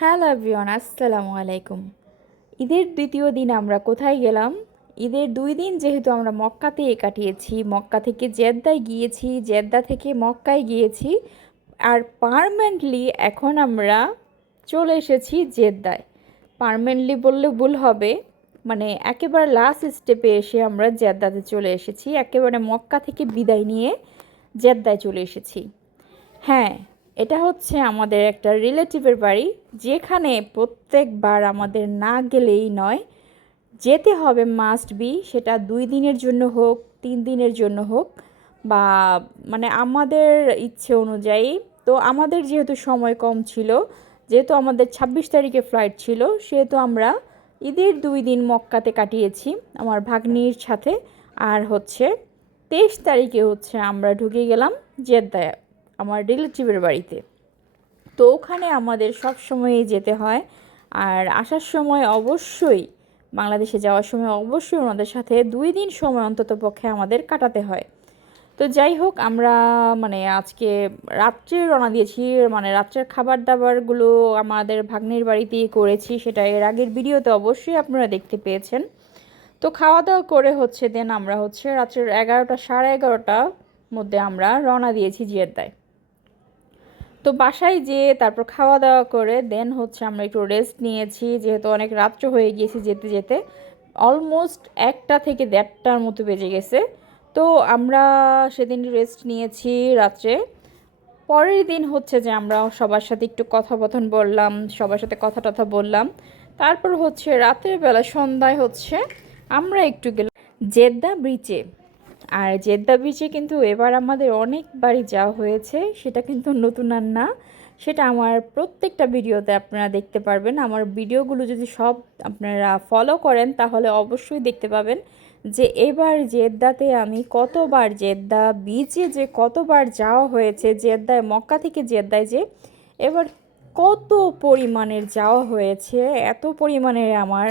Hello everyone, আসসালামু আলাইকুম। ঈদের দ্বিতীয় দিন আমরা কোথায় গেলাম? ঈদের 2 দিন যেহেতু আমরা মক্কাতে কাটিয়েছি, মক্কা থেকে জেদ্দায় গিয়েছি, জেদ্দা থেকে মক্কায় গিয়েছি, আর পার্মানেন্টলি এখন আমরা চলে এসেছি জেদ্দায়। পার্মানেন্টলি বললে ভুল হবে, মানে একেবারে লাস্ট স্টেপে এসে আমরা জেদ্দাতে চলে এসেছি, একেবারে মক্কা থেকে বিদায় নিয়ে জেদ্দায় চলে এসেছি। হ্যাঁ, এটা হচ্ছে আমাদের একটা রিলেটিভের বাড়ি, যেখানে প্রত্যেকবার আমাদের না গেলেই নয়, যেতে হবে মাস্ট বি। সেটা 2 দিনের জন্য হোক, 3 দিনের জন্য হোক, বা মানে আমাদের ইচ্ছে অনুযায়ী। তো আমাদের যেহেতু সময় কম ছিল, যেহেতু আমাদের 26 তারিখে ফ্লাইট ছিল, সেহেতু আমরা ঈদের 2 দিন মক্কাতে কাটিয়েছি আমার ভাগ্নির সাথে। আর হচ্ছে 23 তারিখে হচ্ছে আমরা ঢুকে গেলাম জেদ্দায় আমার রিলেটিভের বাড়িতে। তো ওখানে আমাদের সব সময়ই যেতে হয়, আর আসার সময় অবশ্যই, বাংলাদেশে যাওয়ার সময় অবশ্যই ওনাদের সাথে 2 দিন সময় অন্তত পক্ষে আমাদের কাটাতে হয়। তো যাই হোক, আমরা মানে আজকে রাত্রে রওনা দিয়েছি, মানে রাত্রের খাবার দাবারগুলো আমাদের ভাগ্নির বাড়িতেই করেছি, সেটা এর আগের ভিডিওতে অবশ্যই আপনারা দেখতে পেয়েছেন। তো খাওয়া দাওয়া করে হচ্ছে দেন আমরা হচ্ছে রাত্রের 11টা, সাড়ে 11টার মধ্যে আমরা রওনা দিয়েছি জেদ্দায়। তো বাসায় যেয়ে তারপর খাওয়া দাওয়া করে দেন হচ্ছে আমরা একটু রেস্ট নিয়েছি, যেহেতু অনেক রাত্র হয়ে গিয়েছে যেতে যেতে। অলমোস্ট 1টা থেকে 1:30টার মতো বেজে গেছে। তো আমরা সেদিন রেস্ট নিয়েছি রাত্রে। পরের দিন হচ্ছে যে আমরা সবার সাথে একটু কথোপকথন বললাম, সবার সাথে কথা টথা বললাম। তারপর হচ্ছে রাতের বেলা সন্ধ্যায় হচ্ছে আমরা একটু গেলাম জেদ্দা ব্রিচে। আর জেদ্দা বিচে কিন্তু এবার আমাদের অনেকবারই যাওয়া হয়েছে, সেটা কিন্তু নতুন আর না। সেটা আমার প্রত্যেকটা ভিডিওতে আপনারা দেখতে পারবেন। আমার ভিডিওগুলো যদি সব আপনারা ফলো করেন তাহলে অবশ্যই দেখতে পাবেন যে এবার জেদ্দাতে আমি কতবার, জেদ্দা বিচে যে কতবার যাওয়া হয়েছে, জেদ্দায় মক্কা থেকে জেদ্দায় যে এবার কত পরিমাণের যাওয়া হয়েছে। এত পরিমাণের আমার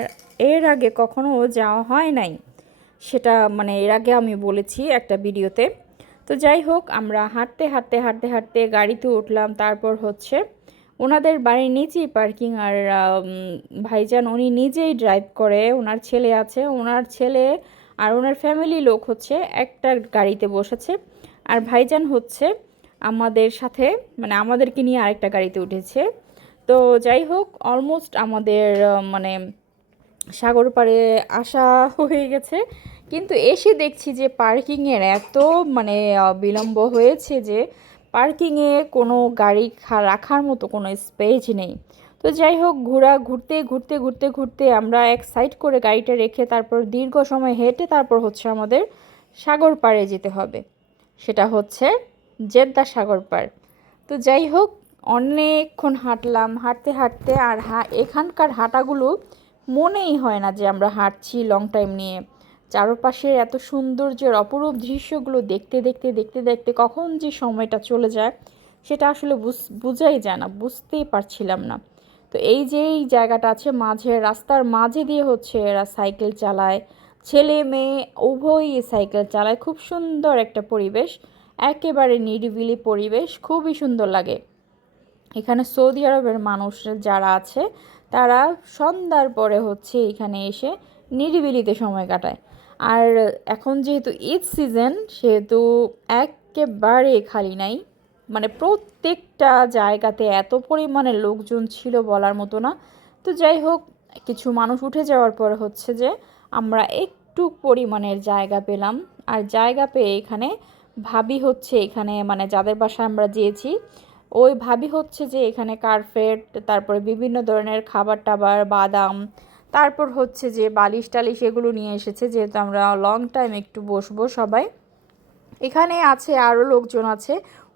এর আগে কখনো যাওয়া হয় নাই, সেটা মানে এর আগে আমি বলেছি একটা ভিডিওতে। তো যাই হোক, আমরা হাঁটতে হাঁটতে হাঁটতে হাঁটতে গাড়িতে উঠলাম। তারপর হচ্ছে ওনাদের বাড়ির নিচেই পার্কিং, আর ভাইজান উনি নিজেই ড্রাইভ করে, ওনার ছেলে আছে, ওনার ছেলে আর ওনার ফ্যামিলি লোক হচ্ছে একটা গাড়িতে বসেছে, আর ভাইজান হচ্ছে আমাদের সাথে, মানে আমাদেরকে নিয়ে আরেকটা গাড়িতে উঠেছে। তো যাই হোক, অলমোস্ট আমাদের মানে সাগর পাড়ে আসা হয়ে গেছে। কিন্তু এসে দেখছি যে পার্কিংয়ের এত মানে বিলম্ব হয়েছে যে পার্কিংয়ে কোনো গাড়ি রাখার মতো কোনো স্পেস নেই। তো যাই হোক, ঘুরতে ঘুরতে ঘুরতে ঘুরতে আমরা এক সাইড করে গাড়িটা রেখে তারপর দীর্ঘ সময় হেঁটে তারপর হচ্ছে আমাদের সাগর পাড়ে যেতে হবে, সেটা হচ্ছে জেদ্দা সাগর পাড়। তো যাই হোক, অনেকক্ষণ হাঁটলাম, হাঁটতে হাঁটতে আর এখানকার হাঁটাগুলো মনেই হয় না যে আমরা হাঁটছি লং টাইম নিয়ে। চারপাশের এত সৌন্দর্যের অপরূপ দৃশ্যগুলো দেখতে দেখতে দেখতে দেখতে কখন যে সময়টা চলে যায় সেটা আসলে বোঝাই যায় না, বুঝতেই পারছিলাম না। তো এই যে এই জায়গাটা আছে মাঝে, রাস্তার মাঝে দিয়ে হচ্ছে এরা সাইকেল চালায়, ছেলে মেয়ে উভয়ই সাইকেল চালায়। খুব সুন্দর একটা পরিবেশ, একেবারে নিরিবিলি পরিবেশ, খুবই সুন্দর লাগে। এখানে সৌদি আরবের মানুষ যারা আছে তারা সন্ধ্যার পরে হচ্ছে এখানে এসে নিরিবিলিতে সময় কাটায়। আর এখন যেহেতু ঈদ সিজন, সেহেতু একেবারে খালি নাই, মানে প্রত্যেকটা জায়গাতে এত পরিমাণে লোকজন ছিল বলার মতো না। তো যাই হোক, কিছু মানুষ উঠে যাওয়ার পরে হচ্ছে যে আমরা একটু পরিমাণের জায়গা পেলাম। আর জায়গা পেয়ে এখানে ভাবি হচ্ছে, এখানে মানে যাদের বাসায় আমরা গিয়েছি ওই ভাবি হচ্ছে যে এখানে কার্পেট, তারপরে বিভিন্ন ধরনের খাবার টাবার, বাদাম, তারপর হচ্ছে যে বালিশ টালিশ এগুলো নিয়ে এসেছে, যেহেতু আমরা লং টাইম একটু বসবো সবাই। এখানে আছে আরও লোকজন আছে,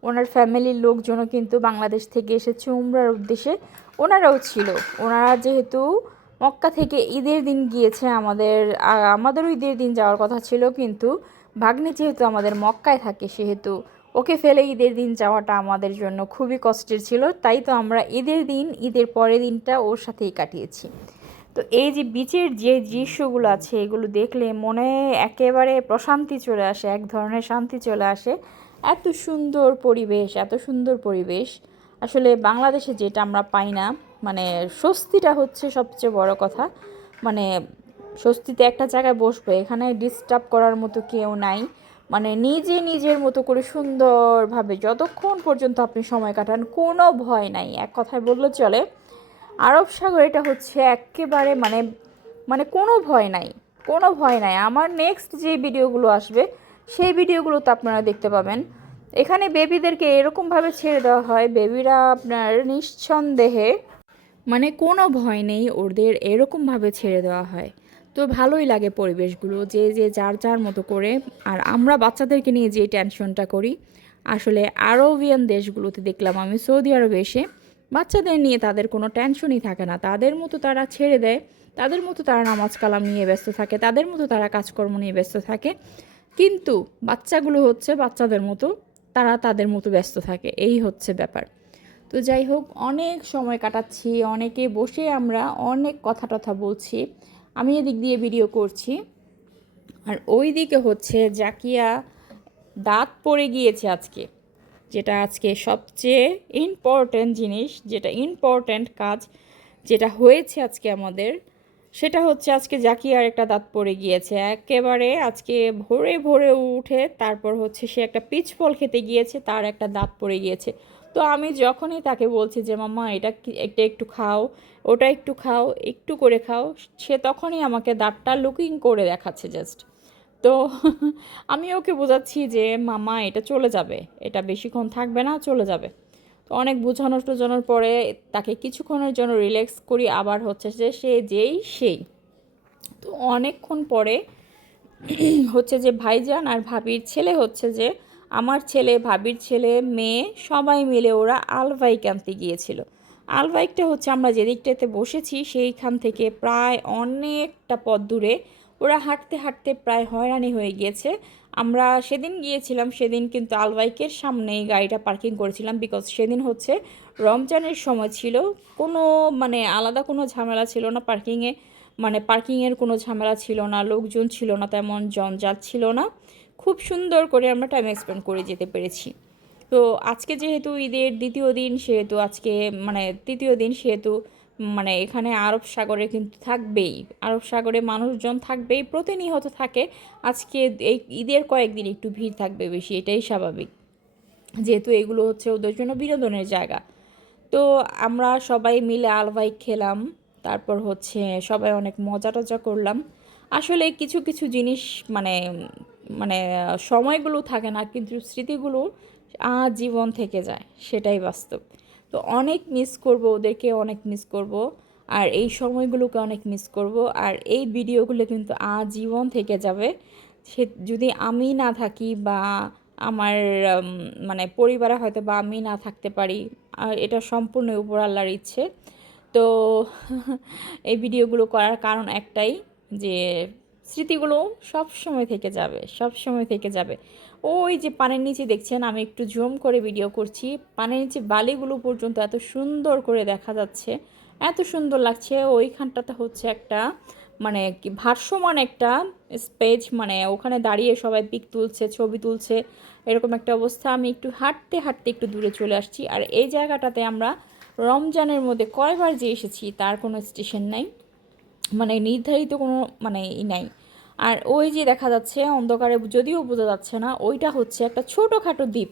ওনার ফ্যামিলির লোকজনও কিন্তু বাংলাদেশ থেকে এসেছে উমরার উদ্দেশ্যে, ওনারাও ছিল। ওনারা যেহেতু মক্কা থেকে ঈদের দিন গিয়েছে, আমাদেরও ঈদের দিন যাওয়ার কথা ছিল, কিন্তু ভাগ্নে যেহেতু আমাদের মক্কায় থাকে সেহেতু ওকে ফেলে ঈদের দিন যাওয়াটা আমাদের জন্য খুবই কষ্টের ছিল। তাই তো আমরা ঈদের দিন, ঈদের পরের দিনটা ওর সাথেই কাটিয়েছি। তো এই যে বিচের যে দৃশ্যগুলো আছে এগুলো দেখলে মনে একেবারে প্রশান্তি চলে আসে, এক ধরনের শান্তি চলে আসে। এত সুন্দর পরিবেশ, এত সুন্দর পরিবেশ আসলে বাংলাদেশে যেটা আমরা পাই না। মানে স্বস্তিটা হচ্ছে সবচেয়ে বড় কথা। মানে স্বস্তিতে একটা জায়গায় বসবে, এখানে ডিস্টার্ব করার মতো কেউ নাই। মানে নিজে নিজের মতো করে সুন্দরভাবে যতক্ষণ পর্যন্ত আপনি সময় কাটান, কোনো ভয় নাই, এক কথায় বললে চলে। আরব সাগর এটা হচ্ছে একেবারে মানে মানে কোনো ভয় নাই, কোনো ভয় নাই। আমার নেক্সট যে ভিডিওগুলো আসবে সেই ভিডিওগুলো তো আপনারা দেখতে পাবেন। এখানে বেবিদেরকে এরকমভাবে ছেড়ে দেওয়া হয়, বেবিরা আপনার নিঃসন্দেহে মানে কোনো ভয় নেই, ওদের এরকমভাবে ছেড়ে দেওয়া হয়। তো ভালোই লাগে পরিবেশগুলো, যে যে যার যার মতো করে। আর আমরা বাচ্চাদেরকে নিয়ে যে টেনশনটা করি, আসলে আরবিয়ান দেশগুলোতে দেখলাম আমি, সৌদি আরবে এসে বাচ্চাদের নিয়ে তাদের কোনো টেনশনই থাকে না, তাদের মতো তারা ছেড়ে দেয়, তাদের মতো তারা নামাজ কালাম নিয়ে ব্যস্ত থাকে, তাদের মতো তারা কাজকর্ম নিয়ে ব্যস্ত থাকে। কিন্তু বাচ্চাগুলো হচ্ছে বাচ্চাদের মতো, তারা তাদের মতো ব্যস্ত থাকে, এই হচ্ছে ব্যাপার। তো যাই হোক, অনেক সময় কাটাচ্ছি, অনেকে বসে আমরা অনেক কথা টথা বলছি, আমি এদিক দিয়ে ভিডিও করছি, আর ওই দিকে হচ্ছে জাকিয়া দাঁত পড়ে গিয়েছে আজকে। যেটা আজকে সবচেয়ে ইম্পর্ট্যান্ট জিনিস, যেটা ইম্পর্ট্যান্ট কাজ যেটা হয়েছে আজকে আমাদের, সেটা হচ্ছে আজকে জাকিয়ার একটা দাঁত পড়ে গিয়েছে একেবারে। আজকে ভোরে ভোরে উঠে তারপর হচ্ছে সে একটা পিচ ফল খেতে গিয়েছে, তার একটা দাঁত পড়ে গিয়েছে। তো আমি যখনই তাকে বলছি যে মাম্মা এটা এটা একটু খাও, ওটা একটু খাও, একটু করে খাও, সে তখনই আমাকে দাঁতটা লুকিং করে দেখাচ্ছে জাস্ট। তো আমি ওকে বোঝাচ্ছি যে মামা এটা চলে যাবে, এটা বেশিক্ষণ থাকবে না, চলে যাবে। তো অনেক বোঝানোর টোঝানোর পরে তাকে কিছুক্ষণের জন্য রিল্যাক্স করি, আবার হচ্ছে যে সে যেই সেই। তো অনেকক্ষণ পরে হচ্ছে যে ভাইজান আর ভাবির ছেলে, হচ্ছে যে আমার ছেলে, ভাবির ছেলে, মেয়ে, সবাই মিলে ওরা আলবাইক আনতে গিয়েছিল। আলবাইকটা হচ্ছে আমরা যেদিকটাতে বসেছি সেইখান থেকে প্রায় অনেকটা পথ দূরে। ওরা হাঁটতে হাঁটতে প্রায় হয়রানি হয়ে গিয়েছে। আমরা সেদিন গিয়েছিলাম, সেদিন কিন্তু আলবাইকের সামনেই গাড়িটা পার্কিং করেছিলাম, বিকজ সেদিন হচ্ছে রমজানের সময় ছিল, কোনো মানে আলাদা কোনো ঝামেলা ছিল না পার্কিংয়ে, মানে পার্কিংয়ের কোনো ঝামেলা ছিল না, লোকজন ছিল না, তেমন জঞ্জাট ছিল না। খুব সুন্দর করে আমরা টাইম স্পেন্ড করে যেতে পেরেছি। তো আজকে যেহেতু ঈদের দ্বিতীয় দিন, সেহেতু আজকে মানে তৃতীয় দিন, সেহেতু মানে এখানে আরব সাগরে কিন্তু থাকবেই, আরব সাগরে মানুষজন থাকবেই, প্রতিনিয়ত থাকে। আজকে এই ঈদের কয়েকদিন একটু ভিড় থাকবে বেশি, এটাই স্বাভাবিক, যেহেতু এগুলো হচ্ছে ওদের জন্য বিনোদনের জায়গা। তো আমরা সবাই মিলে আলবাইক খেলাম, তারপর হচ্ছে সবাই অনেক মজা টজা করলাম। আসলে কিছু কিছু জিনিস মানে মানে সময়গুলো থাকে না, কিন্তু স্মৃতিগুলো আজীবন থেকে যায়, সেটাই বাস্তব। তো অনেক মিস করব ওদেরকে, অনেক মিস করব, আর এই সময়গুলোকে অনেক মিস করব। আর এই ভিডিওগুলো কিন্তু আজীবন থেকে যাবে। সে যদি আমি না থাকি বা আমার মানে পরিবারে হয়তো বা আমি না থাকতে পারি, আর এটা সম্পূর্ণ উপর আল্লাহর ইচ্ছে। তো এই ভিডিওগুলো করার কারণ একটাই, যে স্মৃতিগুলো সব সময় থেকে যাবে, সব সময় থেকে যাবে। ওই যে পানির নিচে দেখছেন, আমি একটু জুম করে ভিডিও করছি, পানির নিচে বালিগুলো পর্যন্ত এত সুন্দর করে দেখা যাচ্ছে, এত সুন্দর লাগছে। ওইখানটাতে হচ্ছে একটা মানে কি ভাসমান একটা স্পেস, মানে ওখানে দাঁড়িয়ে সবাই পিক তুলছে, ছবি তুলছে, এরকম একটা অবস্থা। আমি একটু হাঁটতে হাঁটতে একটু দূরে চলে আসছি। আর এই জায়গাটাতে আমরা রমজানের মধ্যে কয়বার যে এসেছি তার কোনো স্টেশন নাই, মানে নির্ধারিত কোনো মানে নাই। আর ওই যে দেখা যাচ্ছে অন্ধকারে যদিও বোঝা যাচ্ছে না, ওইটা হচ্ছে একটা ছোটোখাটো দ্বীপ,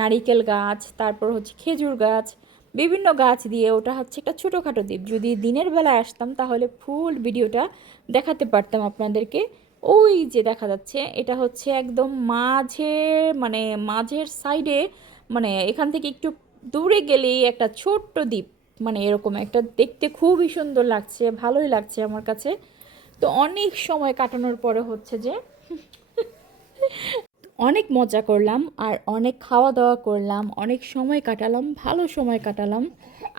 নারিকেল গাছ, তারপর হচ্ছে খেজুর গাছ, বিভিন্ন গাছ দিয়ে ওটা হচ্ছে একটা ছোটোখাটো দ্বীপ। যদি দিনের বেলায় আসতাম তাহলে ফুল ভিডিওটা দেখাতে পারতাম আপনাদেরকে। ওই যে দেখা যাচ্ছে এটা হচ্ছে একদম মাঝে, মানে মাঝের সাইডে, মানে এখান থেকে একটু দূরে গেলেই একটা ছোট্ট দ্বীপ, মানে এরকম একটা, দেখতে খুবই সুন্দর লাগছে, ভালোই লাগছে আমার কাছে। তো অনেক সময় কাটানোর পরে হচ্ছে যে অনেক মজা করলাম, আর অনেক খাওয়া দাওয়া করলাম, অনেক সময় কাটালাম, ভালো সময় কাটালাম।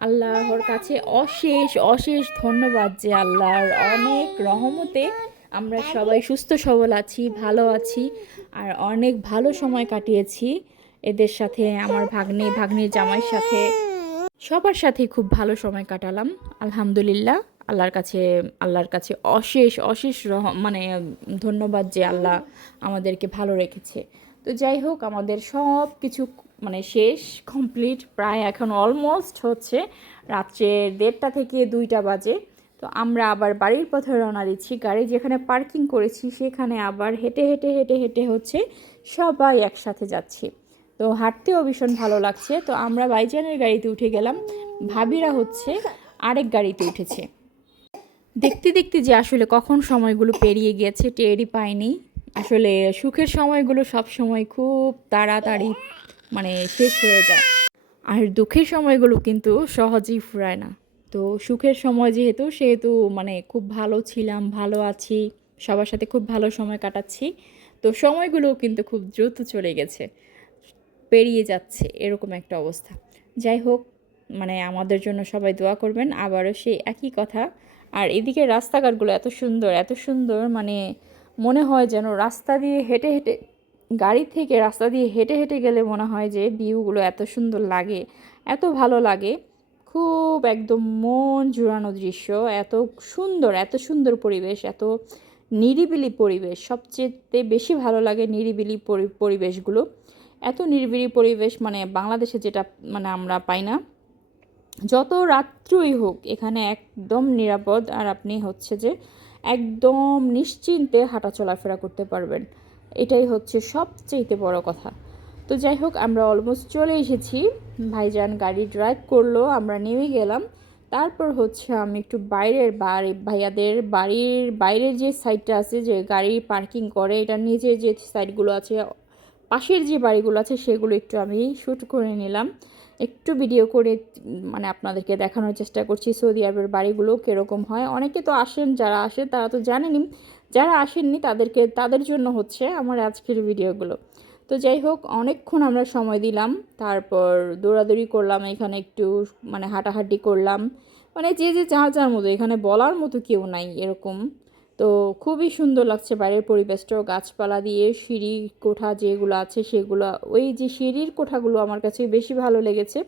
আল্লাহর কাছে অশেষ অশেষ ধন্যবাদ যে আল্লাহর অনেক রহমতে আমরা সবাই সুস্থ সবল আছি, ভালো আছি, আর অনেক ভালো সময় কাটিয়েছি এদের সাথে, আমার ভাগ্নে, ভাগ্নির জামাইয়ের সাথে, সবার সাথে খুব ভালো সময় কাটালাম আলহামদুলিল্লাহ। আল্লাহর কাছে, আল্লাহর কাছে অশেষ অশেষ মানে ধন্যবাদ যে আল্লাহ আমাদেরকে ভালো রেখেছে। তো যাই হোক, আমাদের সব কিছু মানে শেষ কমপ্লিট, প্রায় এখন অলমোস্ট হচ্ছে রাত্রের 1:30 থেকে 2টা বাজে। তো আমরা আবার বাড়ির পথে রওনা দিচ্ছি। গাড়ি যেখানে পার্কিং করেছি সেখানে আবার হেঁটে হেঁটে হেঁটে হেঁটে হচ্ছে সবাই একসাথে যাচ্ছি। তো হাঁটতেও ভীষণ ভালো লাগছে। তো আমরা ভাইজানের গাড়িতে উঠে গেলাম, ভাবিরা হচ্ছে আরেক গাড়িতে উঠেছে। দেখতে দেখতে যে আসলে কখন সময়গুলো পেরিয়ে গিয়েছে টেরই পাইনি। আসলে সুখের সময়গুলো সব সময় খুব তাড়াতাড়ি মানে শেষ হয়ে যায়, আর দুঃখের সময়গুলো কিন্তু সহজেই ফুরায় না। তো সুখের সময় যেহেতু সেহেতু মানে খুব ভালো ছিলাম, ভালো আছি, সবার সাথে খুব ভালো সময় কাটাচ্ছি। তো সময়গুলো কিন্তু খুব দ্রুত চলে গেছে, পেরিয়ে যাচ্ছে, এরকম একটা অবস্থা। যাই হোক, মানে আমাদের জন্য সবাই দোয়া করবেন, আবারও সেই একই কথা। আর এদিকে রাস্তাঘাটগুলো এত সুন্দর এত সুন্দর, মানে মনে হয় যেন রাস্তা দিয়ে হেঁটে হেঁটে, গাড়ি থেকে রাস্তা দিয়ে হেঁটে হেঁটে গেলে মনে হয় যে ভিউগুলো এত সুন্দর লাগে, এত ভালো লাগে। খুব একদম মন জুড়ানো দৃশ্য, এত সুন্দর পরিবেশ, এত নিরিবিলি পরিবেশ। সবচেয়ে বেশি ভালো লাগে নিরিবিলি পরিবেশগুলো। এত নিরিবিলি পরিবেশ মানে বাংলাদেশে যেটা মানে আমরা পাই না। যত রাত্রই হোক এখানে একদম নিরাপদ, আর আপনি হচ্ছে যে একদম নিশ্চিন্তে হাঁটা চলাফেরা করতে পারবেন। এটাই হচ্ছে সবচেয়ে বড় কথা। তো যাই হোক, আমরা অলমোস্ট চলে এসেছি। ভাইজান গাড়ি ড্রাইভ করলো, আমরা নেমে গেলাম। তারপর হচ্ছে আমি একটু বাইরের ভাইয়াদের বাড়ির বাইরের যে সাইডটা আছে, যে গাড়ি পার্কিং করে, এটা নিচে যে সাইডগুলো আছে, পাশের যে বাড়িগুলো আছে সেগুলো একটু আমি শ্যুট করে নিলাম, একটু ভিডিও করে মানে আপনাদেরকে দেখানোর চেষ্টা করছি সৌদি আরবের বাড়িগুলো কীরকম হয়। অনেকে তো আসেন, যারা আসে তারা তো জানেনই, যারা আসেননি তাদের জন্য হচ্ছে আমার আজকের ভিডিওগুলো। তো যাই হোক, অনেকক্ষণ আমরা সময় দিলাম, তারপর দৌড়াদৌড়ি করলাম, এখানে একটু মানে হাঁটাহাঁটি করলাম, মানে যে যে যার যার মতো, এখানে বলার মতো কেউ নাই এরকম। তো খুবই সুন্দর লাগছে বাইরের পরিবেশটাও, গাছপালা দিয়ে সিঁড়ি কোঠা যেগুলো আছে সেগুলো, ওই যে সিঁড়ির কোঠাগুলো আমার কাছে বেশি ভালো লেগেছে।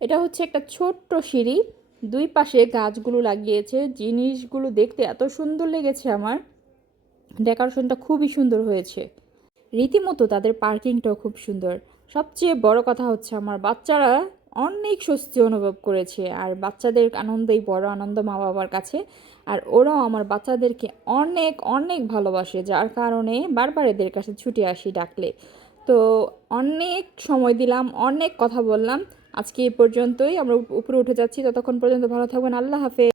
এটা হচ্ছে একটা ছোট্ট সিঁড়ি, দুই পাশে গাছগুলো লাগিয়েছে, জিনিসগুলো দেখতে এত সুন্দর লেগেছে আমার, ডেকোরেশনটা খুবই সুন্দর হয়েছে। রীতিমতো তাদের পার্কিংটাও খুব সুন্দর। সবচেয়ে বড় কথা হচ্ছে আমার বাচ্চারা অনেক স্বস্তি অনুভব করেছে, আর বাচ্চাদের আনন্দই বড় আনন্দ মা বাবার কাছে। আর ওরাও আমার বাচ্চাদেরকে অনেক অনেক ভালোবাসে, যার কারণে বারবার এদের কাছে ছুটে আসি ডাকলে। তো অনেক সময় দিলাম, অনেক কথা বললাম। আজকে এই পর্যন্তই, আমরা উপরে উঠে যাচ্ছি। ততক্ষণ পর্যন্ত ভালো থাকবেন। আল্লাহ হাফেজ।